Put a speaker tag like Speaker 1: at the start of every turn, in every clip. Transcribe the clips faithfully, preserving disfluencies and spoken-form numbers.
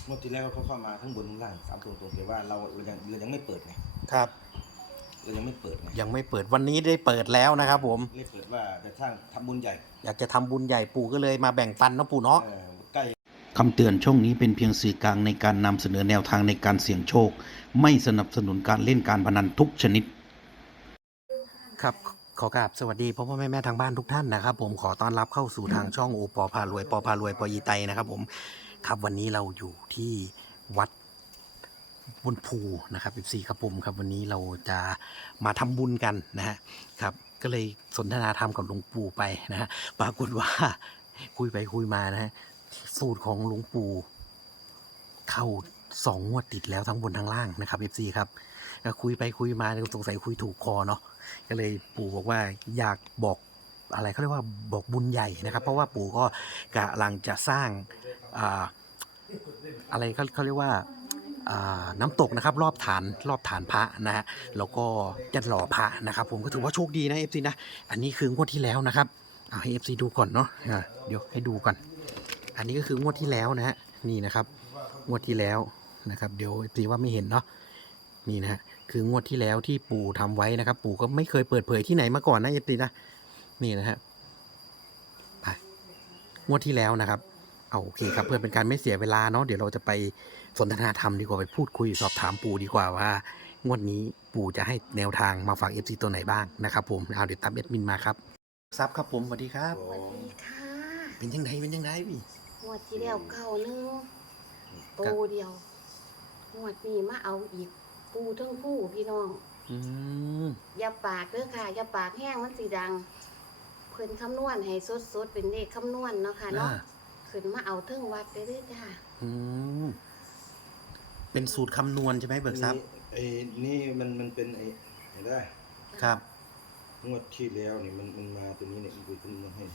Speaker 1: งวดที่แล้วเขาเข้ามาทั้งบนทั้งล่างสามตรงๆแต่ว่าเราเรายังเรายังไม่เปิดไง
Speaker 2: ครับ
Speaker 1: เรายังไม่เปิดไง
Speaker 2: ยังไม่เปิดวันนี้ได้เปิดแล้วนะครับผม
Speaker 1: ไม่เปิดว่าจะสร้างทำบุญใหญ่
Speaker 2: อยากจะทำบุญใหญ่ปู่ก็เลยมาแบ่งปันเนาะปู่เนาะ
Speaker 1: ใกล้
Speaker 2: คำเตือนช่องนี้เป็นเพียงสื่อกลางในการนำเสนอแนวทางในการเสี่ยงโชคไม่สนับสนุนการเล่นการพนันทุกชนิดครับขอกราบสวัสดีพ่อพ่อแม่แม่ทางบ้านทุกท่านนะครับผมขอต้อนรับเข้าสู่ทางช่องโอปอพารวยปอพารวยปอยีไตนะครับผมครับวันนี้เราอยู่ที่วัดบนภูนะครับสิบสี่ครับผมครับวันนี้เราจะมาทำบุญกันนะฮะครับก็เลยสนทนาธรรมกับหลวงปู่ไปนะฮะปรากฏว่าคุยไปคุยมานะฮะสูตรของหลวงปู่เข้าสองงวดติดแล้วทั้งบนทั้งล่างนะครับเอฟซีครับก็คุยไปคุยมาสงสัยคุยถูกคอเนาะก็เลยปู่บอกว่าอยากบอกอะไรเขาเรียกว่าบอกบุญใหญ่นะครับ เพราะว่าปู่ก็กำลังจะสร้างอ่าอะไรเขาเขาเรียกว่าน้ำตกนะครับรอบฐานรอบฐานพระนะฮะแล้วก็จะหล่อพระนะครับผมก็ถือว่าโชคดีนะเอฟซีนะอันนี้คืองวดที่แล้วนะครับเอาให้เอฟซีดูก่อนเนาะเดี๋ยวให้ดูก่อนอันนี้ก็คืองวดที่แล้วนะฮะนี่นะครับงวดที่แล้วนะครับเดี๋ยวเอฟซีว่าไม่เห็นเนาะนี่นะฮะคืองวดที่แล้วที่ปู่ทำไว้นะครับปู่ก็ไม่เคยเปิดเผยที่ไหนมาก่อนนะเอฟซีนะนี่นะฮะไปงวดที่แล้วนะครับเอาโอเคครับเพื่อเป็นการไม่เสียเวลาเนาะเดี๋ยวเราจะไปสนทนาธรรมดีกว่าไปพูดคุยสอบถามปู่ดีกว่าว่างวดนี้ปู่จะให้แนวทางมาฝาก เอฟ ซี ตัวไหนบ้างนะครับผมเอาเดี๋ยวตามเอดมินมาครับซับครับผมสวัสดีครับ
Speaker 3: สวัสดีค่ะ
Speaker 2: เป็นยังไงเป็นยังไงพี่
Speaker 3: งวดที่แล้วเก้าหนึ่งปูเดียวงวดนี้มาเอาอีกปูทั้งผู้พี่น้อง
Speaker 2: อืม
Speaker 3: อย่าปากเด้อค่ะอย่าปากแห้งมันสีดังเพิ่นคำนวณให้สดๆเป็นเลขคำนวณเนาะค่ะเนาะขึ้นมาเอาเทิงวัดได้ด้วยจ้า
Speaker 2: อืมเป็นสูตรคำนวณใช่ไหมเบิกทรัพย์
Speaker 1: ไอ้นี่มันมันเป็นไอ้เห็นได้
Speaker 2: ครับ
Speaker 1: งวดที่แล้วนี่มันมันมาตัวนี้เนี่ยมันเป็นมาให้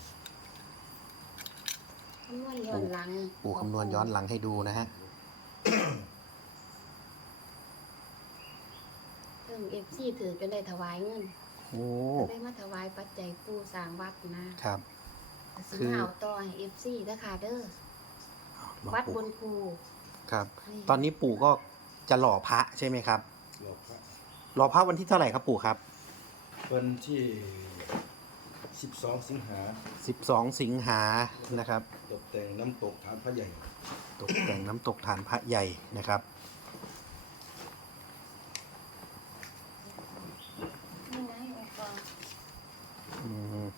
Speaker 3: คำนวณย้อนหลัง
Speaker 2: ปู่คำนวณย้อนหลังให้ดูนะฮะ
Speaker 3: เพิ่งเอฟซีถือจนได้ถวายเงิน
Speaker 2: โอ้
Speaker 3: ได้มาถวายปัจจัยปูสร้างวัดนะครับ
Speaker 2: คือ
Speaker 3: เอาต่อให้เอฟซีเด้อค่ะเด้อวัดบนภู
Speaker 2: ครับตอนนี้ปู่ก็จะหล่อพระใช่ไหมครับ
Speaker 1: หล่อพระ
Speaker 2: หล่อพระวันที่เท่าไหร่ครับปู่ครับ
Speaker 1: วันที่สิบสองสิงหา
Speaker 2: สิบสองสิงหานะครับ
Speaker 1: ตกแต่งน้ำตกฐานพระใหญ่
Speaker 2: ตกแต่งน้ำตกฐานพระใหญ่นะครับอืม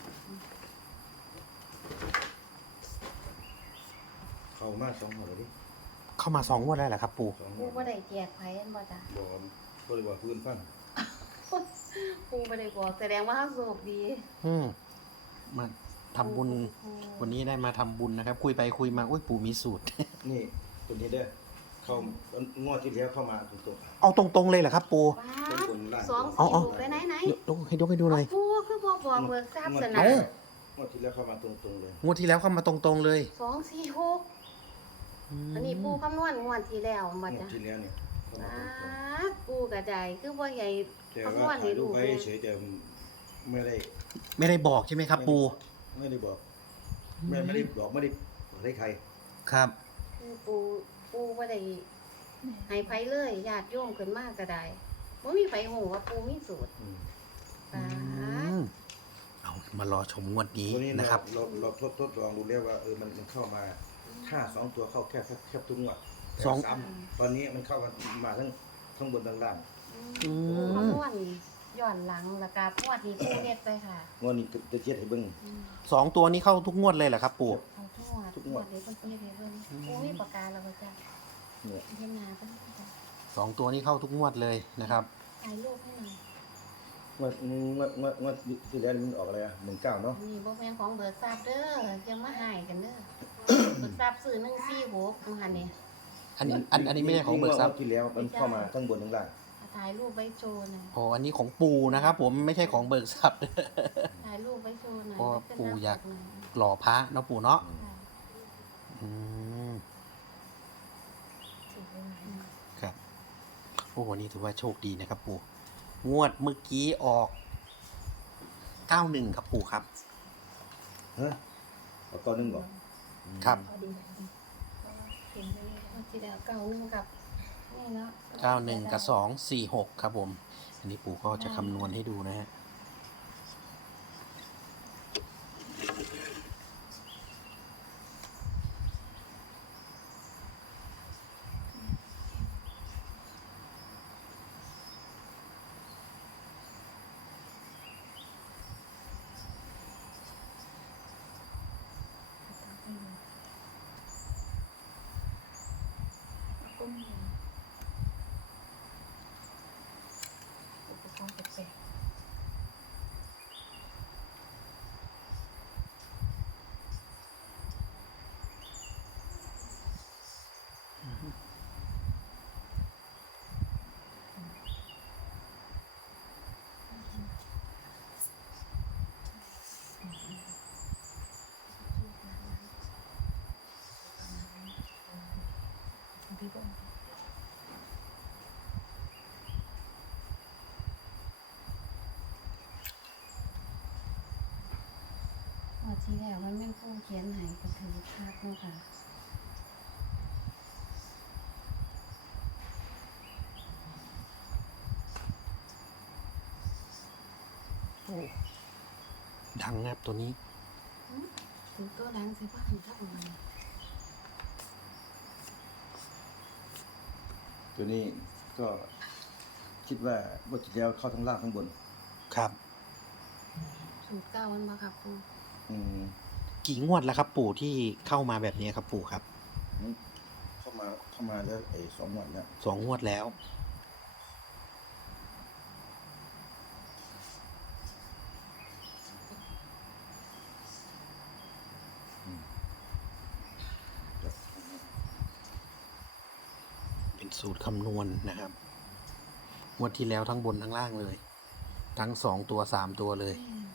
Speaker 1: เข้ามาสองหัวดิ
Speaker 2: เข้ามาสองงวดแล้วแหละครับปู่
Speaker 3: ปูบ่ได้แจกไผอันบ่จ้ะ
Speaker 1: บ่บ่ได้บอกพื้นฟัง
Speaker 3: ปูบ่ได้บอกแสดงว่าเฮาโชคดี
Speaker 2: อืมมาทำบุญวันนี้ได้มาทำบุญนะครับคุยไปคุยมาอุ้ยปู่มีสูตร
Speaker 1: นี่ตัวนี้เด้อเข้างวดที่แล้วเข้ามาตรงๆ
Speaker 2: เอาตรงๆเลยเหรอครับปู่
Speaker 3: สองสี่ลูกไปไหนไหน
Speaker 2: ยกให้ยกให้ดูหน่อย
Speaker 3: ปู่คือบ่บอกเบิกทราบสนะ
Speaker 1: งวดที่แล้วเข้ามาตรงๆเลย
Speaker 2: งวดที่แล้วเข้ามาตรงๆเลย
Speaker 3: สองสี่หกอันนี้ปู่คำนวณงวดที่แล้วบ่จ้ะ
Speaker 1: งวดที่แล้วเนี่ย
Speaker 3: ปู่กระจายคือบ่ใหญ่
Speaker 1: คำนวณให้ดูไปเฉยแต่ไม่ได้
Speaker 2: ไม่ได้บอกใช่ไหมครับปู่
Speaker 1: ไม่ได้บอกไม่ไม่ได้บอกไม่ได้บอกให้ใคร
Speaker 2: ครับ
Speaker 3: ปู่ปู่บ่ได้ให้ไผเลยญาติโยมขึ้นมาก็ได้บ่มีไผฮู้ว่าปู่มีสูตร
Speaker 2: อ่าเอามารอชมงวดนี้นะครับ
Speaker 1: เราเราทดทดลองดูแล้วว่าเออมันมันเข้ามาถ้าสองตัวเข้าแค่แค่ทุกงวดสองตอนนี้มันเข้ามามาทั้งทั้งบนทั้งล่าง
Speaker 3: อืมงวดนี้ย้อนหลังแล้วก็งวดนี้ปู่เฮ็ดไปค่ะ
Speaker 1: งวดนี้จะเทียบให้เบิ่ง
Speaker 2: สองตัวนี้เข้าทุกงวดเลยเหรอครับปู่
Speaker 3: ทุกงวดทุกงวดเลยเพิ่นเฮ็ดให้เบิ่งปู่มีปากกาแล้วบ่จ้ะเนี่ยเฮ็ดหน้าเพิ่น
Speaker 2: สองตัวนี้เข้าทุกงวดเลยนะครับ
Speaker 3: ถ่ายรูปให้หน่อย
Speaker 1: งวดงวดงวดงวดที่แล้วมันออกอะไรอ่ะหนึ่งเก้าเนาะ
Speaker 3: นี่บ่แม่นของเบิกทรัพย์เด้อยังมาหายกันเด้อเบิกทรัพย์ซื้อหนึ่งสี่หกมื้อหั่นนี่
Speaker 2: อันนี้อันอันนี้ไม่ใช่ของเบิกทรัพย์
Speaker 1: ที่แล้วมันเข้ามาทั้งบนทั้งล่าง
Speaker 3: ถ่ายรูปไว้โชว์หน่อย
Speaker 2: อ๋ออันนี้ของปู่นะครับผมไม่ใช่ของเบิกทรัพย์
Speaker 3: ถ่ายรูปไว้โชว์หน่อย
Speaker 2: เพราะปู่อยากหล่อพระเนาะปู่เนาะอืมครับโอ้วันนี้ถือว่าโชคดีนะครับปู่งวดเมื่อกี้ออกเก้าหนึ่งครับปู่ครับ
Speaker 1: ฮะเอาก้อนหนึ่งก่อน
Speaker 2: ครับ
Speaker 3: ที่แล้วเก้าหนึ่งกับนี่เนาะ
Speaker 2: เก้าหนึ่งกับสองสี่หกครับผม อันนี้ปู่ก็จะคำนวณให้ดูนะฮะ
Speaker 3: ก็มีอุปกรณ์แปลกๆพี่บอลว่าที่แล้วมันเป็นผู้เขียนให้กระถือคาดเนาะค่ะ
Speaker 2: โอ้ดังนะครับตัวนี้
Speaker 3: ถึงตัวดังสิบ้านถ้าอุ่น
Speaker 1: ตัวนี้ก็คิดว่าบทที่แล้วเข้าทั้งล่างทั้งบน
Speaker 2: ครับ
Speaker 3: สูตรเก้ามันมาค่ะครู
Speaker 1: อืม
Speaker 2: กี่งวดแล้วครับปู่ที่เข้ามาแบบนี้ครับปู่ครับ
Speaker 1: นี่เข้ามาเข้ามาแล้วไอ้สองวันแล้ว
Speaker 2: สองงวดแล้ว เป็นสูตรคำนวณนะครับ งวดที่แล้วทั้งบนทั้งล่างเลย ทั้งสองตัวสามตัวเลย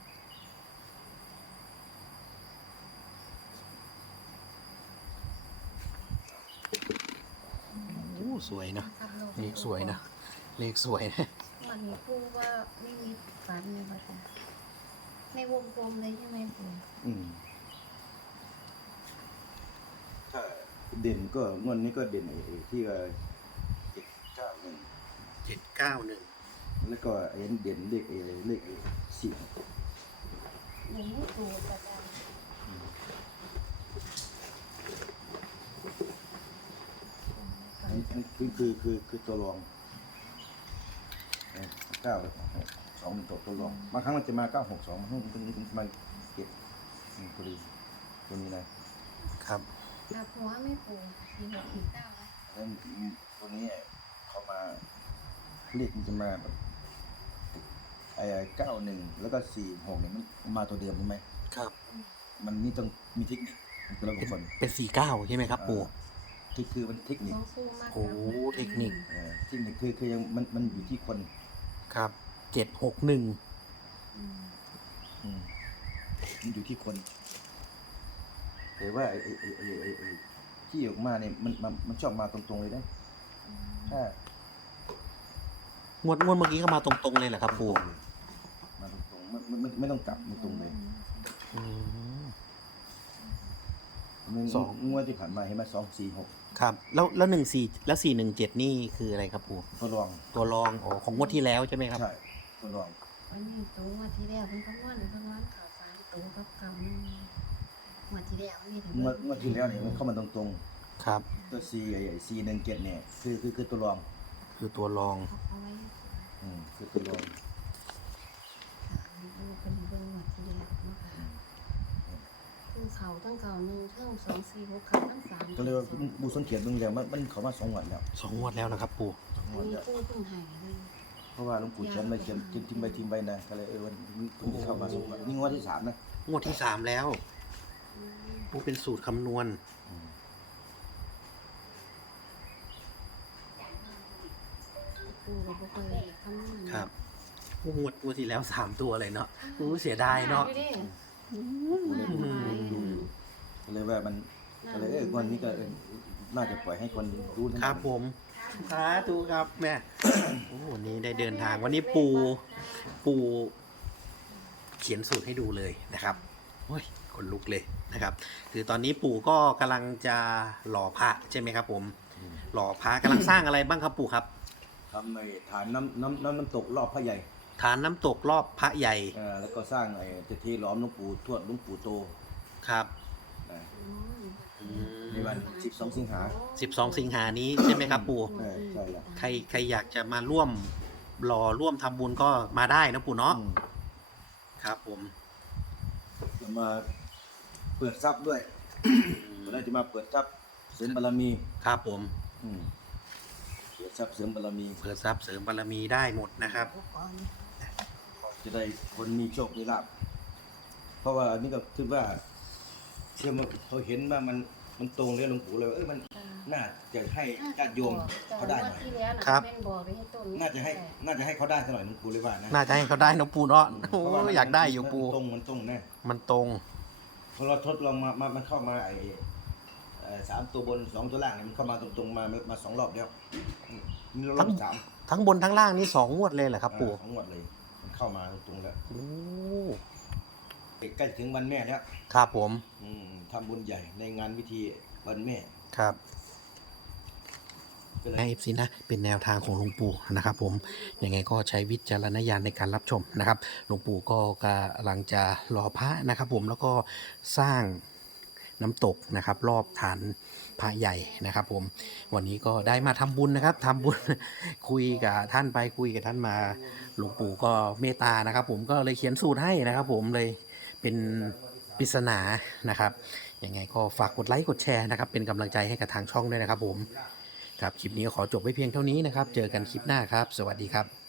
Speaker 2: โอ้สวยนะเลขสวยนะเลขสวยนะ
Speaker 3: วันนี้ครูว่าไม่มีฝันเลยว่าจะในวงกลมเลยใช่ไหมครู
Speaker 1: อืมถ้าเด่นก็งวดนี้ก็เด่นไอ้ที่ว่าเจ็ดเก้าหนึ่ง
Speaker 2: เจ็ดเก้าหนึ่ง
Speaker 1: แล้วก็เห็นเด่นเลขไอ้เลขไอ้สี่
Speaker 3: หนึ่งไม่ถูกแต่ดัง
Speaker 1: อันนี้อันนี้คือคือคือคือตัวรองเก้าสองตัวตัวรองบางครั้งมันจะมาเก้าหกสองบางครั้งมันจะมาเก็บตัวนี้ตัวนี้นะครับ
Speaker 3: นับหัวไม่ถูกสี่หกสี่เก้าแล้ว
Speaker 1: แล้วตัวนี้เขามาเลขมันจะมาแบบไอ้เก้าหนึ่งแล้วก็สี่หกเนี่ยมันมาตัวเดิมใช่ไหม
Speaker 2: ครับ
Speaker 1: มันนี่ต้องมีเทคนิคแต่ละบุคคล
Speaker 2: เป็นสี่เก้าใช่ไหมครับปู่
Speaker 1: คือคือมันเทคนิค
Speaker 3: ของครูมาก
Speaker 2: โอ้เทคนิค
Speaker 1: เออเทคนิคคือคือยังมันมันอยู่ที่คน
Speaker 2: ครับเจ็ดหกหนึ่ง
Speaker 3: อืม
Speaker 1: อืมมันอยู่ที่คนแต่ว่าไอ้ไอ้ไอ้ไอ้ไอ้ไอ้ที่ออกมาเนี่ยมันมันมันชอบมาตรงๆเลยนะถ้าง
Speaker 2: วดงวดเมื่อกี้ก็มาตรงๆเลยแหละครับปู่
Speaker 1: มาตรงๆไม่ไม่ไม่ไม่ต้องกลับมันตรงเลย
Speaker 2: อืม
Speaker 1: หนึ่ง
Speaker 2: สอง
Speaker 1: งวดที่ผ่านมาเห็นไหมสองสี่หก
Speaker 2: ครับแล้วแล้วหนึ่งสี่แล้วสี่หนึ่งเจ็ดนี่คืออะไรครับปู่
Speaker 1: ทดลอง
Speaker 2: ตัวรองอ๋อของงวดที่แล้วใช่ไหมครับ
Speaker 1: ใช่ทดลอง
Speaker 3: วันนี้ตัวว่าที่แล้วเป็นคำนวณคำนวณข่าวสารตัวกับเก่านี่งวดที่แล้วนี่ถึง
Speaker 1: งวดงวดที่แล้วเนี่ยมันเข้ามาตรง
Speaker 2: ครับ
Speaker 1: ๆตัวสี่ไอ้สี่หนึ่งเจ็ดเนี่ยคือคือคือตัวรอง
Speaker 2: คือตัวรอง
Speaker 3: เอาไว้
Speaker 1: อืมคือตัวรอง
Speaker 3: ดูเป็นเบิ่งงวดที่แล้วเนาะค่ะคือเขาทั้งเก่าหนึ่งทั้งสองสี่หกเขาทั้งสาม
Speaker 1: ก็เลยว่าบูสังเกตเบิ่งแล้วมันมันเขามาสองงวดแล้ว
Speaker 2: สองงวดแล้วนะครับปู่
Speaker 1: สองง
Speaker 3: อั
Speaker 1: วน ด
Speaker 3: นี้
Speaker 1: แล้ว
Speaker 3: ปูเพิ่งหายเลย
Speaker 1: เพราะว่าหลวงปู่เขียนไว้เขียนเขียนทิ้งไว้ทิ้งไว้นะก็เลยเออวันนี้เพิ่งเข้ามาสองงวดนี่งวดที่สามนะ
Speaker 2: งวดที่สามแล้วปู่เป็นสูตรคำนวณ
Speaker 1: อืม
Speaker 3: ปูกับปูเคยคำนวณ
Speaker 2: ครับงวดงวดที่แล้วสามตัวเลยเนาะอู้เสียดายเนาะ
Speaker 3: ดูดิ
Speaker 1: ก็เลยว่ามันก็เลยเออวันนี้ก็เออน่าจะปล่อยให้คนรู้ทั้ง
Speaker 2: ครับผมสาธุครับแม่ โอ้วันนี้ได้เดินทางวันนี้ปูปูเขียนสูตรให้ดูเลยนะครับโอ้ยขนลุกเลยนะครับ คือตอนนี้ปู่ก็กำลังจะหล่อพระใช่ไหมครับผมหล่อพระกำลังสร้างอะไรบ้างครับปู่ครับ
Speaker 1: ทำไอ้ฐานน้ำน้ำน้ำน้ำตกรอบพระใหญ่
Speaker 2: ฐานน้ำตกรอบพระใหญ่
Speaker 1: อ่าแล้วก็สร้างไอ้เจะที่ล้อมหลวงปู่ทวดหลวงปู่โต
Speaker 2: ครับ
Speaker 1: อ่า
Speaker 3: อืม
Speaker 2: อื
Speaker 1: ในวันสิบสองสิงหา
Speaker 2: สิบสองสิงหานี้ใช่ไหมครับปู่
Speaker 1: เออใช่แล้ว
Speaker 2: ใครใครอยากจะมาร่วมรอร่วมทำบุญก็มาได้นะปู่เนาะ
Speaker 1: อืม
Speaker 2: ครับผม
Speaker 1: จะมาเปิดทรัพย์ด้วยเราจะมาเปิดทรัพย์เสริมบารมี
Speaker 2: ครับผม
Speaker 1: อืมเปิดทรัพย์เสริมบารมี
Speaker 2: เปิดทรัพย์เสริมบารมีได้หมดนะครับ
Speaker 1: จะได้คนมีโชคมีลาภเพราะว่าอันนี้ก็คือว่าเชื่อมาเขาเห็นว่ามันมันตรงเลยหลวงปู่เลยว่าเออมันน่าจะให้ญาติโยมเขาได้หน่อย
Speaker 3: ที่แล้วน่ะ
Speaker 2: ครับ
Speaker 3: แม่นบอกไปให้ต้น
Speaker 1: น่าจะให้น่าจะให้เขาได้สักหน่อยหลวงปู่เลยว่านะ
Speaker 2: น่าจะให้เขาได้นะปู่เนาะ
Speaker 1: อืม
Speaker 2: โอ้
Speaker 1: เพระว่มัน
Speaker 2: อยากได้อยู่ปู่
Speaker 1: มันตรงมันตรงแน่
Speaker 2: มันตรง
Speaker 1: พอเราทดลองมามามันเข้ามาไอ้เอ่อสามตัวบนสองตัวล่างเนี่ยมันเข้ามาตรงๆมามาสองรอบแล้วอืมมีรอบสาม
Speaker 2: ทั้งบนทั้งล่างนี่สองงวดเลยเหรอครับปู่
Speaker 1: อ่าสองงวดเลยมันเข้ามาตรงๆแล้ว
Speaker 2: โอ้
Speaker 1: ใกล้ถึงวันแม่แล้ว
Speaker 2: ครับผม
Speaker 1: อืมทำบุญใหญ่ในงานพิธีวันแม่
Speaker 2: ครับ
Speaker 1: ก็เลย
Speaker 2: ให้ เอฟ ซี นะเป็นแนวทางของหลวงปู่นะครับผมยังไงก็ใช้วิจารณญาณในการรับชมนะครับหลวงปู่ก็กำลังจะรอพระนะครับผมแล้วก็สร้างน้ำตกนะครับรอบฐานพระใหญ่นะครับผมวันนี้ก็ได้มาทำบุญนะครับทำบุญ คุยกับท่านไปคุยกับท่านมาหลวงปู่ก็เมตตานะครับผมก็เลยเขียนสูตรให้นะครับผมเลยเป็นปริศนานะครับยังไงก็ฝากกดไลค์กดแชร์นะครับเป็นกำลังใจให้กับทางช่องด้วยนะครับผมครับคลิปนี้ขอจบไว้เพียงเท่านี้นะครับเจอกันคลิปหน้าครับสวัสดีครับ